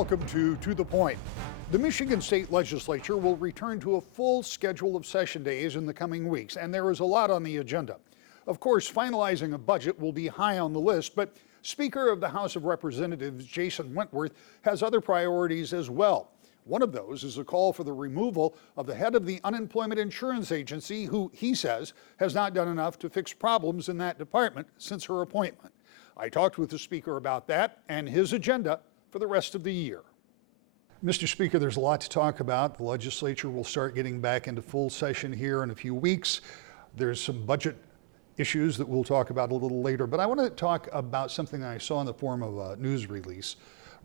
Welcome to the Point. The Michigan State Legislature will return to a full schedule of session days in the coming weeks, and there is a lot on the agenda. Of course, finalizing a budget will be high on the list, but Speaker of the House of Representatives Jason Wentworth has other priorities as well. One of those is a call for the removal of the head of the Unemployment Insurance Agency, who he says has not done enough to fix problems in that department since her appointment. I talked with the Speaker about that and his agenda for the rest of the year. Mr. Speaker, there's a lot to talk about. The legislature will start getting back into full session here in a few weeks. There's some budget issues that we'll talk about a little later, but I want to talk about something I saw in the form of a news release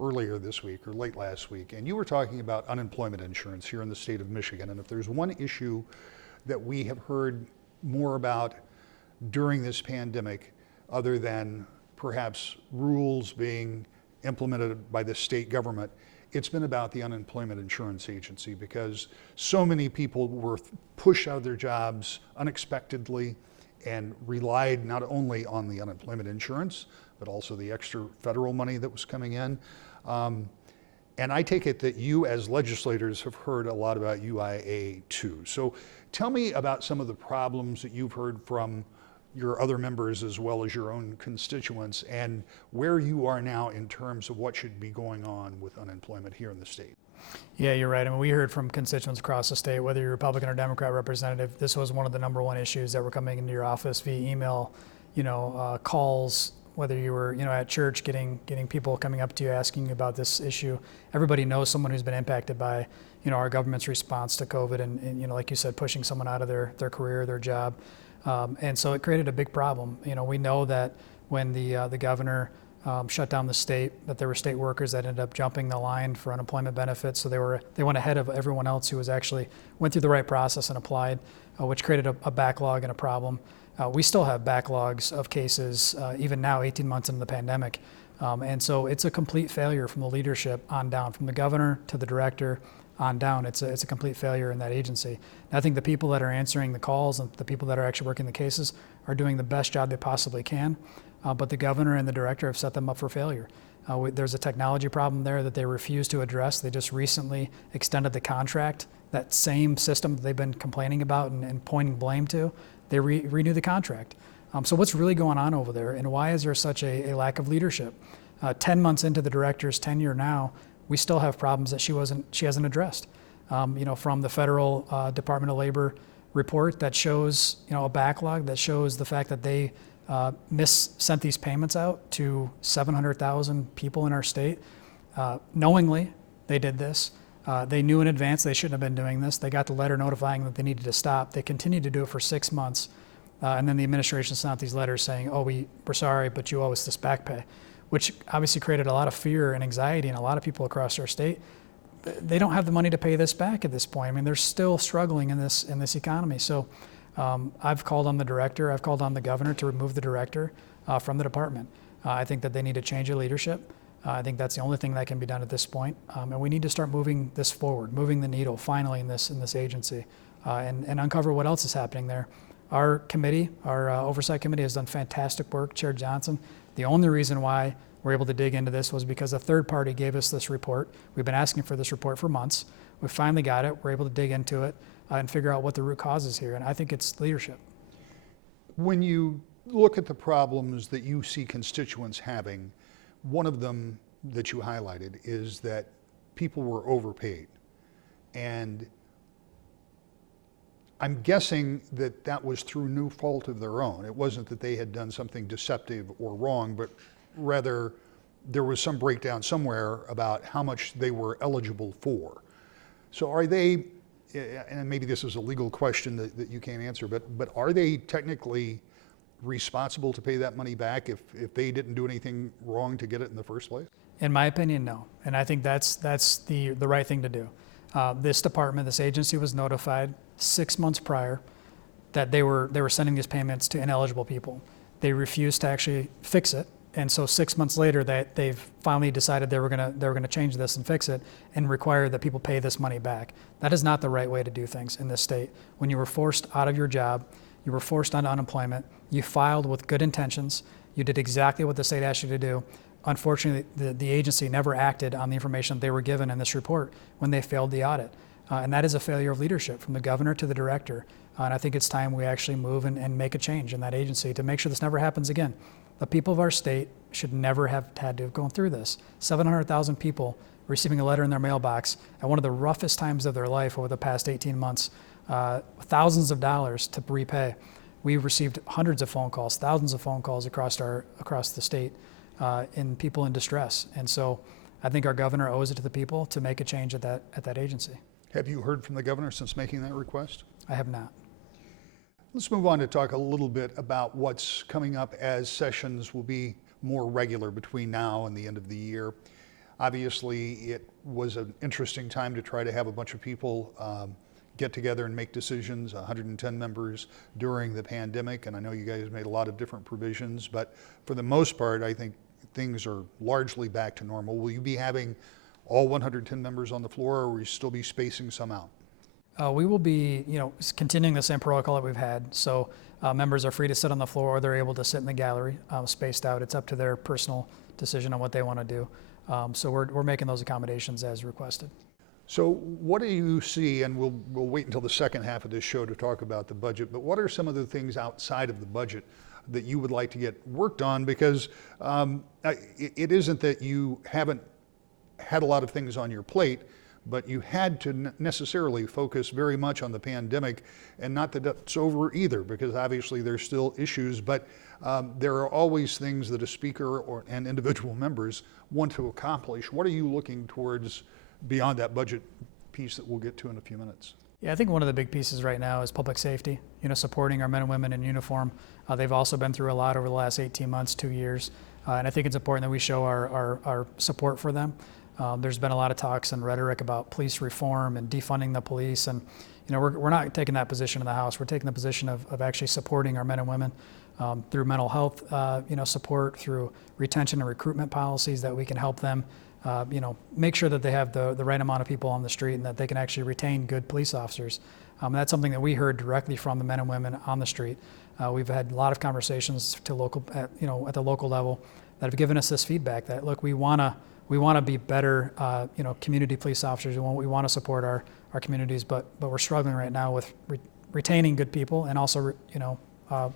earlier this week or late last week, and you were talking about unemployment insurance here in the state of Michigan. And if there's one issue that we have heard more about during this pandemic, other than perhaps rules being implemented by the state government, it's been about the Unemployment Insurance Agency, because so many people were pushed out of their jobs unexpectedly and relied not only on the unemployment insurance, but also the extra federal money that was coming in. And I take it that you as legislators have heard a lot about UIA too. So tell me about some of the problems that you've heard from your other members as well as your own constituents, and where you are now in terms of what should be going on with unemployment here in the state. Yeah, you're right. I mean, we heard from constituents across the state, whether you're Republican or Democrat representative, this was one of the number one issues that were coming into your office via email, calls, whether you were, at church, getting people coming up to you asking you about this issue. Everybody knows someone who's been impacted by, our government's response to COVID and like you said, pushing someone out of their career, their job. And so it created a big problem. We know that when the governor shut down the state, that there were state workers that ended up jumping the line for unemployment benefits. So they went ahead of everyone else who was actually went through the right process and applied, which created a backlog and a problem. We still have backlogs of cases, even now, 18 months into the pandemic. And so it's a complete failure from the leadership on down, from the governor to the director on down. It's a complete failure in that agency. And I think the people that are answering the calls and the people that are actually working the cases are doing the best job they possibly can. But the governor and the director have set them up for failure. There's a technology problem there that they refuse to address. They just recently extended the contract, that same system that they've been complaining about and pointing blame to. They renewed the contract. So what's really going on over there, and why is there such a lack of leadership? 10 months into the director's tenure now, we still have problems that she hasn't addressed. From the federal Department of Labor report that shows, a backlog that shows the fact that they sent these payments out to 700,000 people in our state. Knowingly, they did this. They knew in advance they shouldn't have been doing this. They got the letter notifying that they needed to stop. They continued to do it for 6 months. And then the administration sent out these letters saying, we're sorry, but you owe us this back pay, which obviously created a lot of fear and anxiety in a lot of people across our state. They don't have the money to pay this back at this point. I mean, they're still struggling in this economy. So I've called on the director, I've called on the governor to remove the director from the department. I think that they need to change the leadership. I think that's the only thing that can be done at this point. And we need to start moving this forward, moving the needle finally in this agency, and uncover what else is happening there. Our committee, our oversight committee, has done fantastic work, Chair Johnson. The only reason why we're able to dig into this was because a third party gave us this report. We've been asking for this report for months. We finally got it. We're able to dig into it and figure out what the root cause is here. And I think it's leadership. When you look at the problems that you see constituents having, one of them that you highlighted is that people were overpaid. And I'm guessing that was through no fault of their own. It wasn't that they had done something deceptive or wrong, but rather there was some breakdown somewhere about how much they were eligible for. So are they, and maybe this is a legal question that you can't answer, but are they technically responsible to pay that money back if they didn't do anything wrong to get it in the first place? In my opinion, no. And I think that's the right thing to do. This department, this agency was notified 6 months prior that they were sending these payments to ineligible people. They refused to actually fix it. And so 6 months later, they've finally decided they were gonna change this and fix it and require that people pay this money back. That is not the right way to do things in this state. When you were forced out of your job, you were forced onto unemployment, you filed with good intentions, you did exactly what the state asked you to do. unfortunately, the agency never acted on the information they were given in this report when they failed the audit. And that is a failure of leadership from the governor to the director. And I think it's time we actually move and make a change in that agency to make sure this never happens again. The people of our state should never have had to have gone through this. 700,000 people receiving a letter in their mailbox at one of the roughest times of their life over the past 18 months, thousands of dollars to repay. We've received hundreds of phone calls, thousands of phone calls across the state in people in distress. And so I think our governor owes it to the people to make a change at that agency. Have you heard from the governor since making that request? I have not. Let's move on to talk a little bit about what's coming up as sessions will be more regular between now and the end of the year. Obviously, it was an interesting time to try to have a bunch of people get together and make decisions, 110 members during the pandemic, and I know you guys made a lot of different provisions, but for the most part, I think things are largely back to normal. Will you be having all 110 members on the floor, or will you still be spacing some out? We will be, continuing the same protocol that we've had. So members are free to sit on the floor, or they're able to sit in the gallery, spaced out. It's up to their personal decision on what they want to do. So we're making those accommodations as requested. So what do you see, and we'll wait until the second half of this show to talk about the budget, but what are some of the things outside of the budget that you would like to get worked on? Because it isn't that you haven't had a lot of things on your plate, but you had to necessarily focus very much on the pandemic, and not that that's over either, because obviously there's still issues, but there are always things that a speaker and individual members want to accomplish. What are you looking towards beyond that budget piece that we'll get to in a few minutes? Yeah, I think one of the big pieces right now is public safety, supporting our men and women in uniform. They've also been through a lot over the last 18 months, 2 years, and I think it's important that we show our support for them. There's been a lot of talks and rhetoric about police reform and defunding the police, and we're not taking that position in the House. We're taking the position of actually supporting our men and women through mental health support, through retention and recruitment policies that we can help them make sure that they have the right amount of people on the street and that they can actually retain good police officers. That's something that we heard directly from the men and women on the street. We've had a lot of conversations at the local level that have given us this feedback that, look, we want to be better, community police officers. We want to support our communities, but we're struggling right now with retaining good people and also,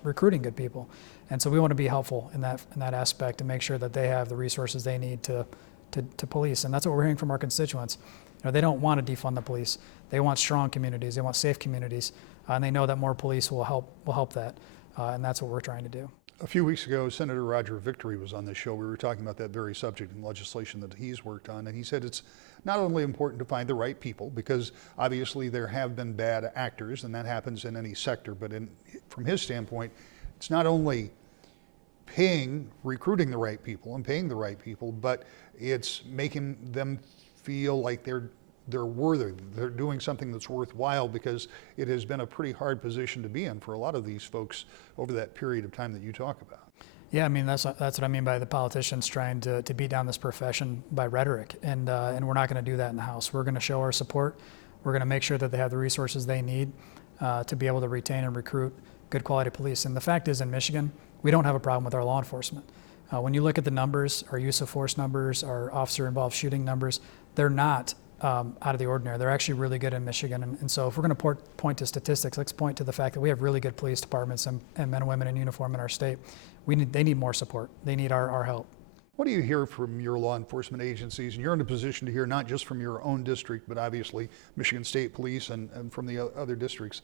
recruiting good people. And so we want to be helpful in that aspect and make sure that they have the resources they need to police. And that's what we're hearing from our constituents. They don't want to defund the police. They want strong communities. They want safe communities, and they know that more police will help that. And that's what we're trying to do. A few weeks ago, Senator Roger Victory was on this show. We were talking about that very subject in legislation that he's worked on, and he said it's not only important to find the right people, because obviously there have been bad actors, and that happens in any sector, but from his standpoint, it's not only recruiting the right people and paying the right people, but it's making them feel like they're worthy, they're doing something that's worthwhile, because it has been a pretty hard position to be in for a lot of these folks over that period of time that you talk about. Yeah, I mean, that's what I mean by the politicians trying to beat down this profession by rhetoric, and we're not going to do that in the House. We're going to show our support. We're going to make sure that they have the resources they need to be able to retain and recruit good quality police. And the fact is, in Michigan, we don't have a problem with our law enforcement. When you look at the numbers, our use of force numbers, our officer-involved shooting numbers, they're not out of the ordinary. They're actually really good in Michigan. And so if we're going to point to statistics, let's point to the fact that we have really good police departments and men and women in uniform in our state. They need more support. They need our help. What do you hear from your law enforcement agencies? And you're in a position to hear not just from your own district, but obviously Michigan State Police and from the other districts.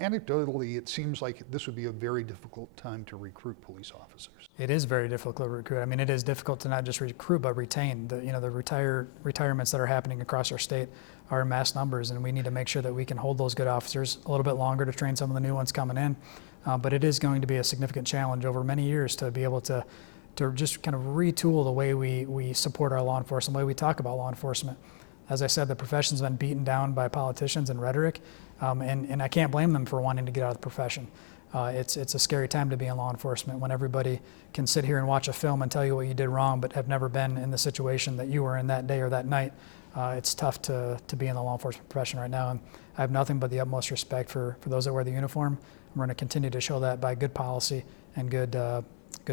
Anecdotally, it seems like this would be a very difficult time to recruit police officers. It is very difficult to recruit. I mean, it is difficult to not just recruit, but retain. The retirements that are happening across our state are in mass numbers, and we need to make sure that we can hold those good officers a little bit longer to train some of the new ones coming in. But it is going to be a significant challenge over many years to be able to just kind of retool the way we support our law enforcement, the way we talk about law enforcement. As I said, the profession's been beaten down by politicians and rhetoric, and I can't blame them for wanting to get out of the profession. It's a scary time to be in law enforcement when everybody can sit here and watch a film and tell you what you did wrong, but have never been in the situation that you were in that day or that night. It's tough to be in the law enforcement profession right now, and I have nothing but the utmost respect for those that wear the uniform. We're going to continue to show that by good policy and good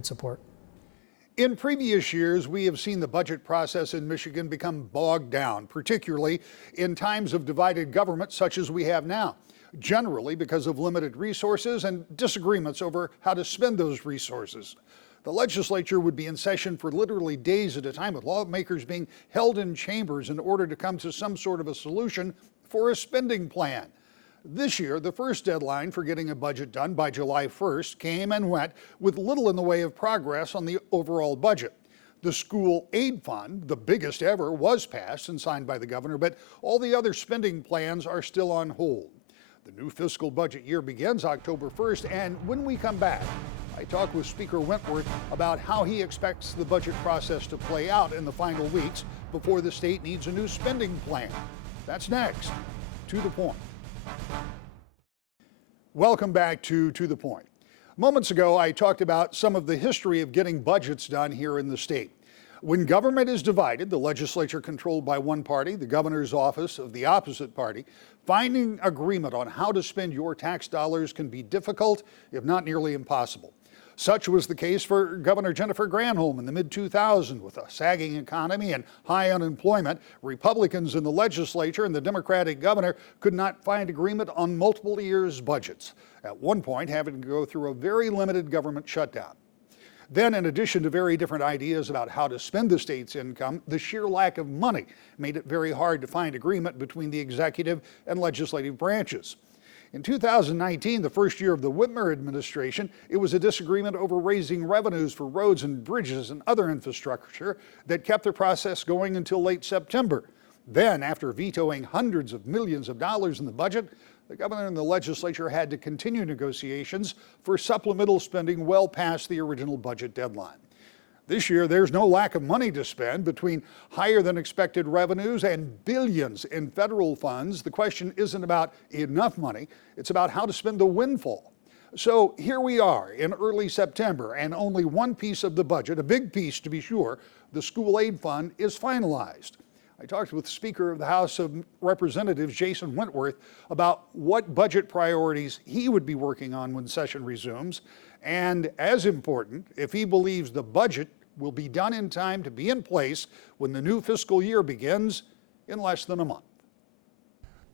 support. In previous years, we have seen the budget process in Michigan become bogged down, particularly in times of divided government such as we have now, generally because of limited resources and disagreements over how to spend those resources. The legislature would be in session for literally days at a time, with lawmakers being held in chambers in order to come to some sort of a solution for a spending plan. This year, the first deadline for getting a budget done by July 1st came and went with little in the way of progress on the overall budget. The school aid fund, the biggest ever, was passed and signed by the governor, but all the other spending plans are still on hold. The new fiscal budget year begins October 1st, and when we come back, I talk with Speaker Wentworth about how he expects the budget process to play out in the final weeks before the state needs a new spending plan. That's next. To the Point. Welcome back to the Point. Moments ago, I talked about some of the history of getting budgets done here in the state. When government is divided, the legislature controlled by one party, the governor's office of the opposite party, finding agreement on how to spend your tax dollars can be difficult, if not nearly impossible. Such was the case for Governor Jennifer Granholm in the mid-2000s. With a sagging economy and high unemployment, Republicans in the legislature and the Democratic governor could not find agreement on multiple years' budgets, at one point having to go through a very limited government shutdown. Then, in addition to very different ideas about how to spend the state's income, the sheer lack of money made it very hard to find agreement between the executive and legislative branches. In 2019, the first year of the Whitmer administration, it was a disagreement over raising revenues for roads and bridges and other infrastructure that kept the process going until late September. Then, after vetoing hundreds of millions of dollars in the budget, the governor and the legislature had to continue negotiations for supplemental spending well past the original budget deadline. This year, there's no lack of money to spend. Between higher than expected revenues and billions in federal funds, the question isn't about enough money, it's about how to spend the windfall. So here we are in early September, and only one piece of the budget, a big piece to be sure, the school aid fund, is finalized. I talked with Speaker of the House of Representatives, Jason Wentworth, about what budget priorities he would be working on when session resumes, and as important, if he believes the budget will be done in time to be in place when the new fiscal year begins in less than a month.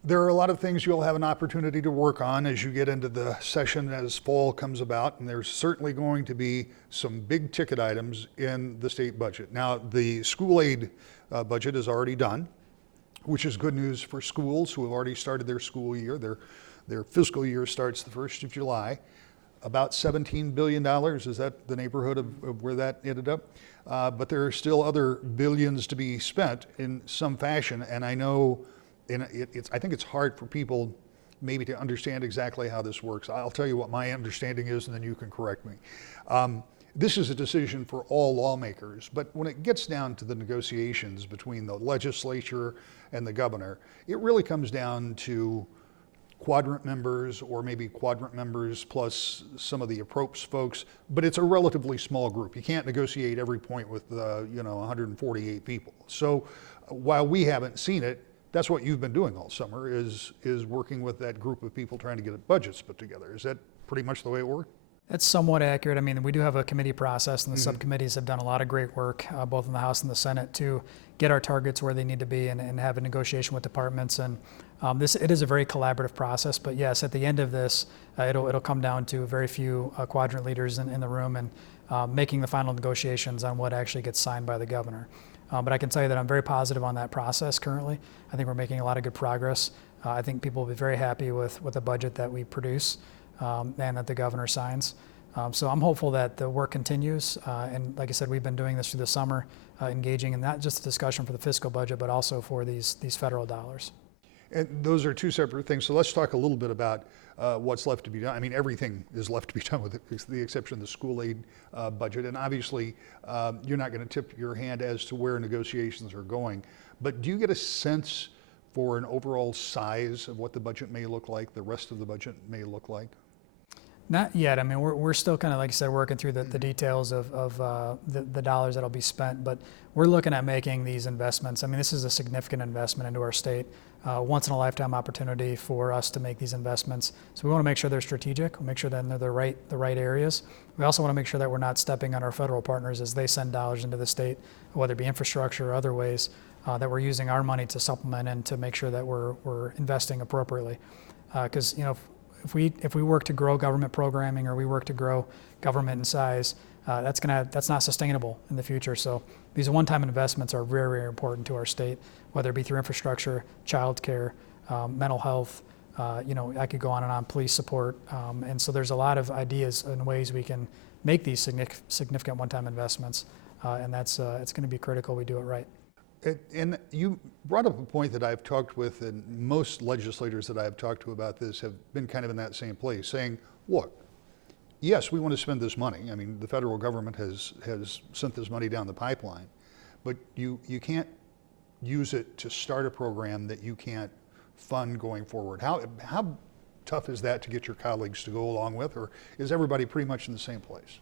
There are a lot of things you'll have an opportunity to work on as you get into the session as fall comes about, and there's certainly going to be some big ticket items in the state budget. Now, the school aid budget is already done, which is good news for schools who have already started their school year. Their fiscal year starts the 1st of July. About $17 billion, is that the neighborhood of where that ended up? But there are still other billions to be spent in some fashion, and I know I think it's hard for people maybe to understand exactly how this works. I'll tell you what my understanding is, and then you can correct me. This is a decision for all lawmakers, but when it gets down to the negotiations between the legislature and the governor, it really comes down to quadrant members, or maybe quadrant members plus some of the approps folks, but it's a relatively small group. You can't negotiate every point with 148 people. So while we haven't seen it, that's what you've been doing all summer, is working with that group of people trying to get budgets put together. Is that pretty much the way it worked? That's somewhat accurate. I mean, we do have a committee process, and the subcommittees have done a lot of great work, both in the House and the Senate, to get our targets where they need to be and have a negotiation with departments. And it is a very collaborative process. But yes, at the end of this, it'll come down to very few quadrant leaders in the room and making the final negotiations on what actually gets signed by the governor. But I can tell you that I'm very positive on that process currently. I think we're making a lot of good progress. I think people will be very happy with the budget that we produce and that the governor signs. So I'm hopeful that the work continues. And like I said, we've been doing this through the summer, engaging in not just the discussion for the fiscal budget, but also for these federal dollars. And those are two separate things. So let's talk a little bit about what's left to be done. I mean, everything is left to be done with the exception of the school aid budget. And obviously, you're not going to tip your hand as to where negotiations are going. But do you get a sense for an overall size of what the budget may look like, the rest of the budget may look like? Not yet. I mean, we're still kind of, like I said, working through the details of the dollars that'll be spent, but we're looking at making these investments. I mean, this is a significant investment into our state. once in a lifetime opportunity for us to make these investments. So we want to make sure they're strategic. We'll make sure that they're the right areas. We also want to make sure that we're not stepping on our federal partners as they send dollars into the state, whether it be infrastructure or other ways, that we're using our money to supplement and to make sure that we're investing appropriately. Because if we work to grow government programming or we work to grow government in size, that's not sustainable in the future. So these one-time investments are very, very important to our state, whether it be through infrastructure, childcare, mental health. I could go on and on, police support, and so there's a lot of ideas and ways we can make these significant one-time investments, and it's going to be critical we do it right. And you brought up a point that I've talked with, and most legislators that I've talked to about this have been kind of in that same place, saying, look, yes, we want to spend this money. I mean, the federal government has sent this money down the pipeline, but you can't use it to start a program that you can't fund going forward. How tough is that to get your colleagues to go along with, or is everybody pretty much in the same place?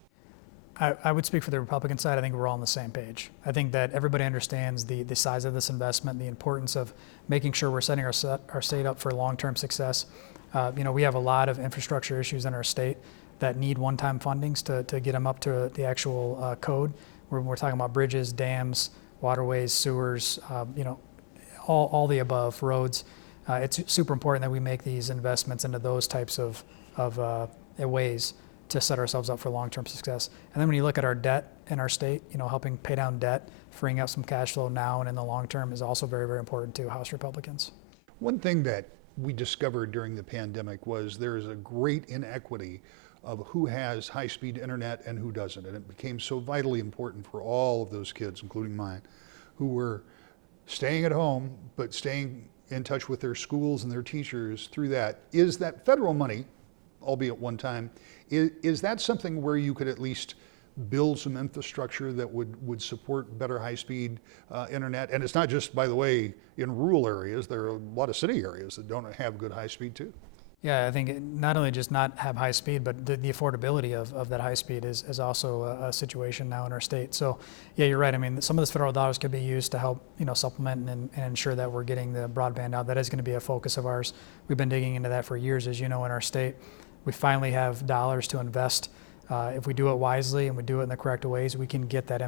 I would speak for the Republican side. I think we're all on the same page. I think that everybody understands the size of this investment, the importance of making sure we're setting our state up for long-term success. We have a lot of infrastructure issues in our state that need one-time fundings to get them up to the actual code. We're talking about bridges, dams, waterways, sewers, all the above, roads. It's super important that we make these investments into those types of ways to set ourselves up for long-term success. And then when you look at our debt in our state, helping pay down debt, freeing up some cash flow now and in the long term is also very, very important to House Republicans. One thing that we discovered during the pandemic was there is a great inequity of who has high-speed internet and who doesn't. And it became so vitally important for all of those kids, including mine, who were staying at home, but staying in touch with their schools and their teachers through that. Is that federal money, albeit one time, is that something where you could at least build some infrastructure that would support better high-speed internet? And it's not just, by the way, in rural areas. There are a lot of city areas that don't have good high-speed too. Yeah, I think not only just not have high speed, but the affordability of that high speed is also a situation now in our state. So yeah, you're right. I mean, some of those federal dollars could be used to help, supplement and ensure that we're getting the broadband out. That is going to be a focus of ours. We've been digging into that for years, as you know, in our state. We finally have dollars to invest. If we do it wisely and we do it in the correct ways, we can get that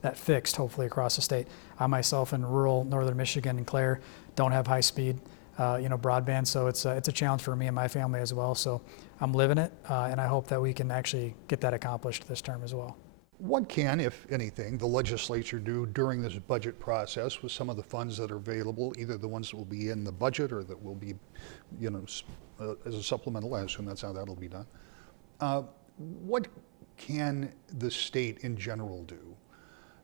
that fixed hopefully across the state. I myself in rural northern Michigan and Clare don't have high speed broadband, so it's a challenge for me and my family as well. So I'm living it, and I hope that we can actually get that accomplished this term as well. What can, if anything, the legislature do during this budget process with some of the funds that are available, either the ones that will be in the budget or that will be, as a supplemental? I assume that's how that'll be done. What can the state in general do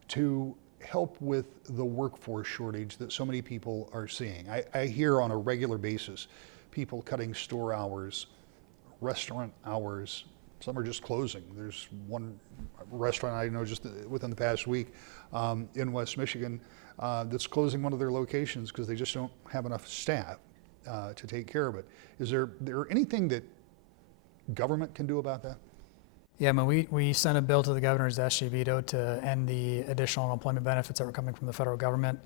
to help with the workforce shortage that so many people are seeing? I hear on a regular basis people cutting store hours, restaurant hours. Some are just closing. There's one restaurant I know just within the past week in West Michigan that's closing one of their locations because they just don't have enough staff to take care of it. Is there anything that government can do about that? Yeah, I mean, we sent a bill to the governor's desk, she vetoed, to end the additional unemployment benefits that were coming from the federal government.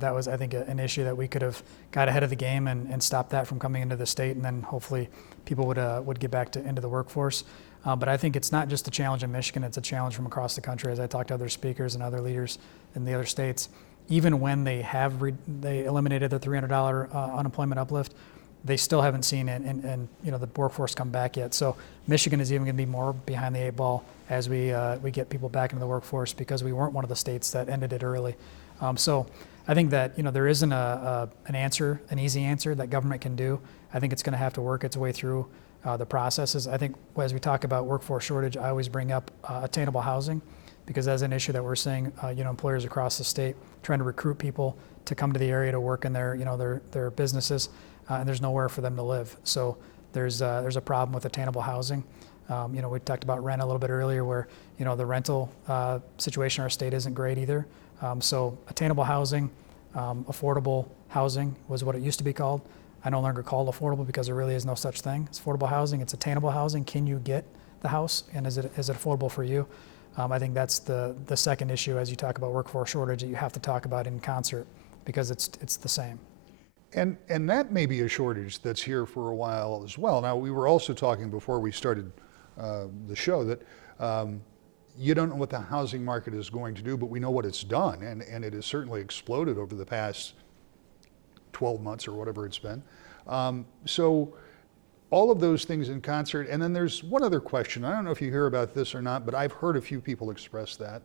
That was, I think, an issue that we could have got ahead of the game and stopped that from coming into the state, and then hopefully people would get back into the workforce. But I think it's not just a challenge in Michigan, it's a challenge from across the country. As I talked to other speakers and other leaders in the other states, even when they eliminated the $300 unemployment uplift, they still haven't seen it and the workforce come back yet. So Michigan is even going to be more behind the eight ball as we get people back into the workforce because we weren't one of the states that ended it early. So I think that there isn't an easy answer that government can do. I think it's going to have to work its way through the processes. I think as we talk about workforce shortage, I always bring up attainable housing because that's an issue that we're seeing. Employers across the state trying to recruit people to come to the area to work in their businesses. And there's nowhere for them to live. So there's a problem with attainable housing. We talked about rent a little bit earlier where, the rental situation in our state isn't great either. So attainable housing, affordable housing was what it used to be called. I no longer call it affordable because there really is no such thing. It's affordable housing, it's attainable housing. Can you get the house and is it affordable for you? I think that's the second issue as you talk about workforce shortage that you have to talk about in concert because it's the same. And that may be a shortage that's here for a while as well. Now, we were also talking before we started the show that you don't know what the housing market is going to do, but we know what it's done, and it has certainly exploded over the past 12 months or whatever it's been. So all of those things in concert, and then there's one other question. I don't know if you hear about this or not, but I've heard a few people express that,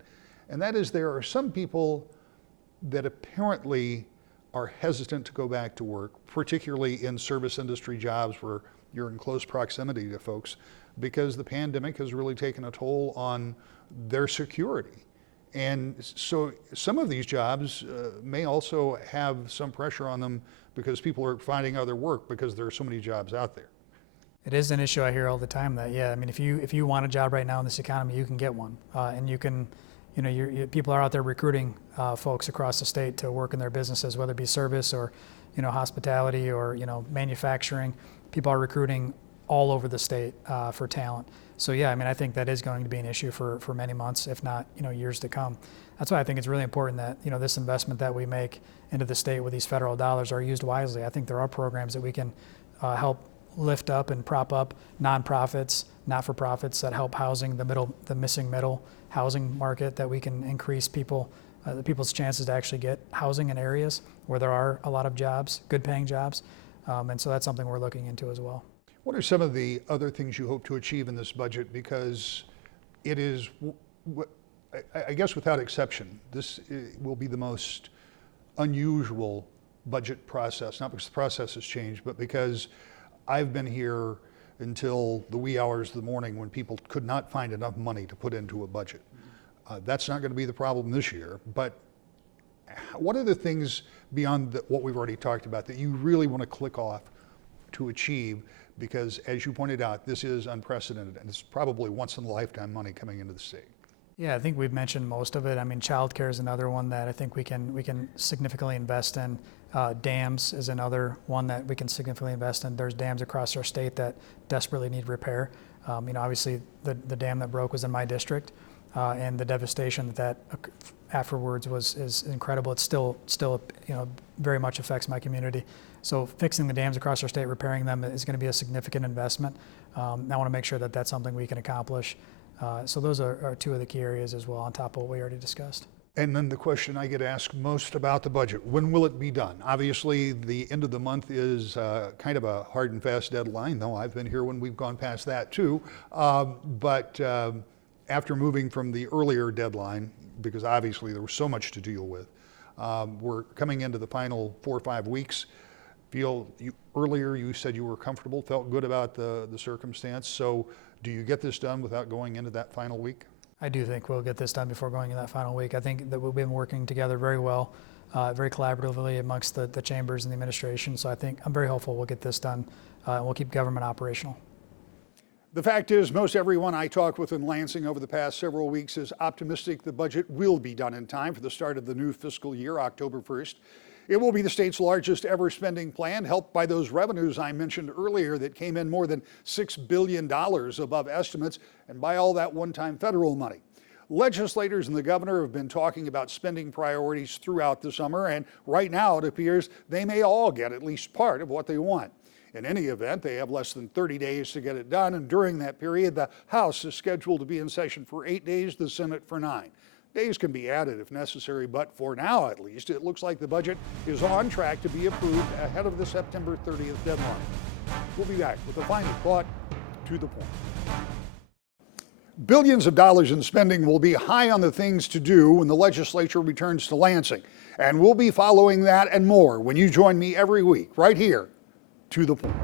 and that is there are some people that apparently are hesitant to go back to work, particularly in service industry jobs where you're in close proximity to folks, because the pandemic has really taken a toll on their security. And so some of these jobs may also have some pressure on them because people are finding other work because there are so many jobs out there. It is an issue I hear all the time that, yeah, I mean, if you want a job right now in this economy, you can get one. And you can, people are out there recruiting folks across the state to work in their businesses, whether it be service or, hospitality or, manufacturing. People are recruiting all over the state for talent. So yeah, I mean, I think that is going to be an issue for many months, if not, years to come. That's why I think it's really important that, this investment that we make into the state with these federal dollars are used wisely. I think there are programs that we can help lift up and prop up nonprofits, not-for-profits that help housing, the missing middle housing market, that we can increase people's chances to actually get housing in areas where there are a lot of jobs, good paying jobs. And so that's something we're looking into as well. What are some of the other things you hope to achieve in this budget? Because it is, I guess without exception, this will be the most unusual budget process, not because the process has changed, but because I've been here until the wee hours of the morning when people could not find enough money to put into a budget. That's not going to be the problem this year, but what are the things beyond what we've already talked about that you really want to click off to achieve? Because as you pointed out, this is unprecedented and it's probably once in a lifetime money coming into the state. Yeah, I think we've mentioned most of it. I mean, childcare is another one that I think we can significantly invest in. Dams is another one that we can significantly invest in. There's dams across our state that desperately need repair. Obviously the dam that broke was in my district, and the devastation that afterwards is incredible. It's still very much affects my community. So fixing the dams across our state, repairing them is going to be a significant investment. I want to make sure that that's something we can accomplish. So those are two of the key areas as well, on top of what we already discussed. And then the question I get asked most about the budget, when will it be done? Obviously, the end of the month is kind of a hard and fast deadline, though I've been here when we've gone past that too. But after moving from the earlier deadline, because obviously there was so much to deal with, we're coming into the final 4 or 5 weeks. Earlier you said you were comfortable, felt good about the circumstance. So do you get this done without going into that final week? I do think we'll get this done before going in that final week. I think that we've been working together very well, very collaboratively amongst the chambers and the administration. So I'm very hopeful we'll get this done and we'll keep government operational. The fact is, most everyone I talked with in Lansing over the past several weeks is optimistic the budget will be done in time for the start of the new fiscal year, October 1st. It will be the state's largest ever spending plan, helped by those revenues I mentioned earlier that came in more than $6 billion above estimates, and by all that one-time federal money. Legislators and the governor have been talking about spending priorities throughout the summer, and right now it appears they may all get at least part of what they want. In any event, they have less than 30 days to get it done, and during that period, the House is scheduled to be in session for 8 days, the Senate for 9. Days can be added if necessary, but for now at least, it looks like the budget is on track to be approved ahead of the September 30th deadline. We'll be back with a final thought to the point. Billions of dollars in spending will be high on the things to do when the legislature returns to Lansing. And we'll be following that and more when you join me every week right here to the point.